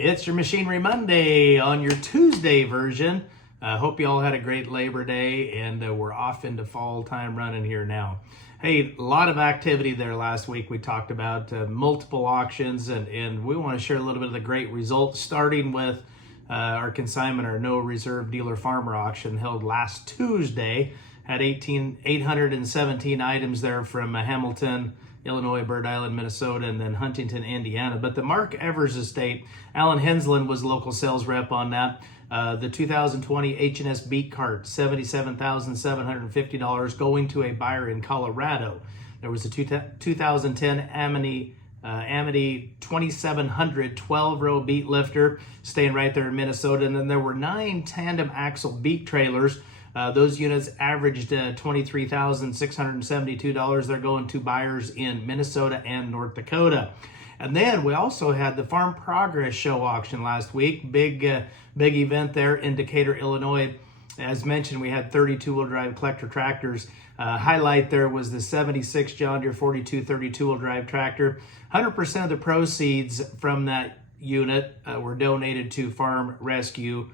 It's your Machinery Monday on your Tuesday version. Hope you all had a great Labor Day, and we're off into fall time running here now. Hey, a lot of activity there last week. We talked about multiple auctions, and we want to share a little bit of the great results, starting with our consignment, our no reserve dealer farmer auction held last Tuesday. Had 817 items there from Hamilton, Illinois, Bird Island, Minnesota, and then Huntington, Indiana. But the Mark Evers estate, Alan Hensland was local sales rep on that. The 2020 H&S Beat Cart, $77,750 going to a buyer in Colorado. There was a 2010 Amity 2700 12-row beat lifter staying right there in Minnesota. And then there were 9 tandem axle beat trailers. Those units averaged $23,672. They're going to buyers in Minnesota and North Dakota. And then we also had the Farm Progress Show auction last week. Big event there in Decatur, Illinois. As mentioned, we had 32 wheel drive collector tractors. Highlight there was the 76 John Deere 4232 wheel drive tractor. 100% of the proceeds from that unit were donated to Farm Rescue,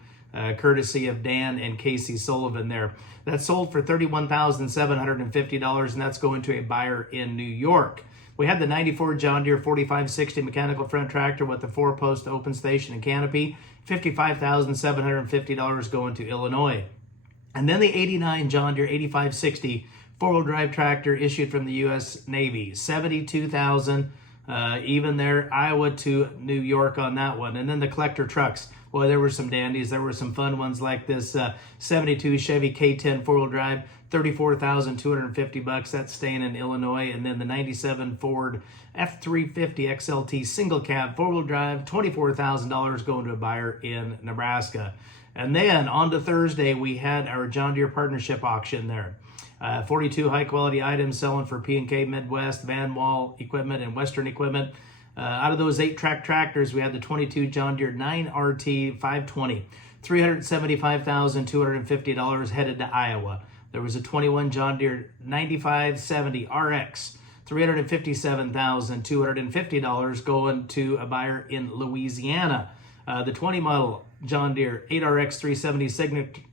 courtesy of Dan and Casey Sullivan there. That sold for $31,750, and that's going to a buyer in New York. We had the 94 John Deere 4560 mechanical front tractor with the 4-post open station and canopy, $55,750 going to Illinois. And then the 89 John Deere 8560 four-wheel drive tractor issued from the U.S. Navy, $72,000, even there, Iowa to New York on that one. And then the collector trucks. Boy, there were some dandies. There were some fun ones like this 72 Chevy K10 four-wheel drive, $34,250. That's staying in Illinois. And then the 97 Ford F350 XLT single cab four-wheel drive, $24,000 going to a buyer in Nebraska. And then on to Thursday, we had our John Deere partnership auction there. 42 high-quality items selling for P&K Midwest, Van Wall Equipment, and Western Equipment. Out of those 8-track tractors, we had the 22 John Deere 9RT 520, $375,250 headed to Iowa. There was a 21 John Deere 9570 RX, $357,250 going to a buyer in Louisiana. The 20 model John Deere 8RX 370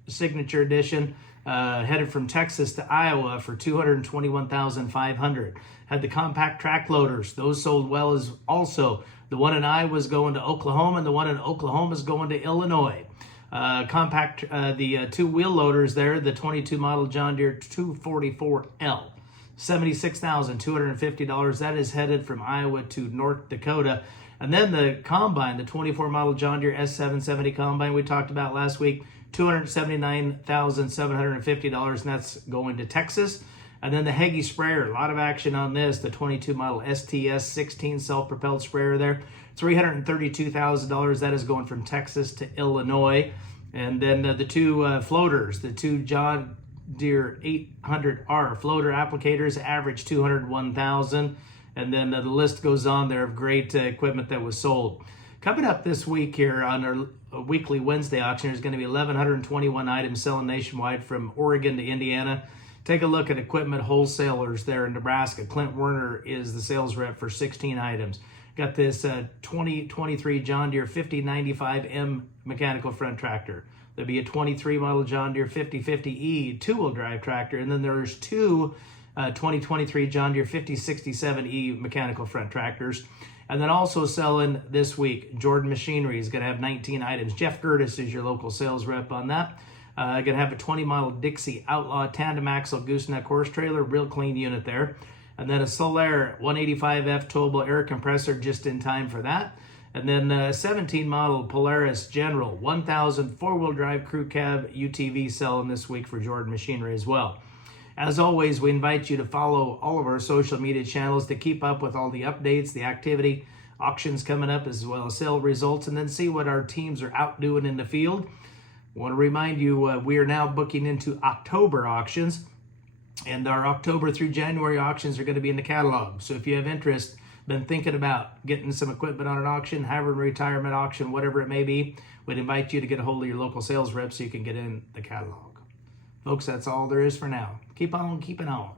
Signature Edition, headed from Texas to Iowa for $221,500. Had the compact track loaders; those sold well as also. The one in Iowa is going to Oklahoma, and the one in Oklahoma is going to Illinois. The two wheel loaders there, the 22 model John Deere 244L, $76,250. That is headed from Iowa to North Dakota. And then the combine, the 24 model John Deere S770 combine we talked about last week, $279,750, and that's going to Texas. And then the Heggie sprayer, a lot of action on this, the 22 model STS 16 self-propelled sprayer there, $332,000. That is going from Texas to Illinois. And then the two floaters, the two John Deere 800R floater applicators, average $201,000. And then the list goes on there of great equipment that was sold. Coming up this week here on our weekly Wednesday auction, there's going to be 1,121 items selling nationwide from Oregon to Indiana. Take a look at equipment wholesalers there in Nebraska. Clint Werner is the sales rep for 16 items. Got this 2023 John Deere 5095M mechanical front tractor. There'll be a 23 model John Deere 5050E two-wheel drive tractor, and then there's two 2023 John Deere 5067E mechanical front tractors. And then also selling this week, Jordan Machinery is going to have 19 items. Jeff Gertis is your local sales rep on that. Going to have a 20 model Dixie Outlaw tandem axle gooseneck horse trailer, real clean unit there. And then a Solaire 185F towable air compressor just in time for that. And then a 17 model Polaris General 1000 four-wheel drive crew cab UTV selling this week for Jordan Machinery as well. As always, we invite you to follow all of our social media channels to keep up with all the updates, the activity, auctions coming up, as well as sale results, and then see what our teams are out doing in the field. I want to remind you, we are now booking into October auctions, and our October through January auctions are going to be in the catalog. So if you have interest, been thinking about getting some equipment on an auction, having a retirement auction, whatever it may be, we'd invite you to get a hold of your local sales rep so you can get in the catalog. Folks, that's all there is for now. Keep on keeping on.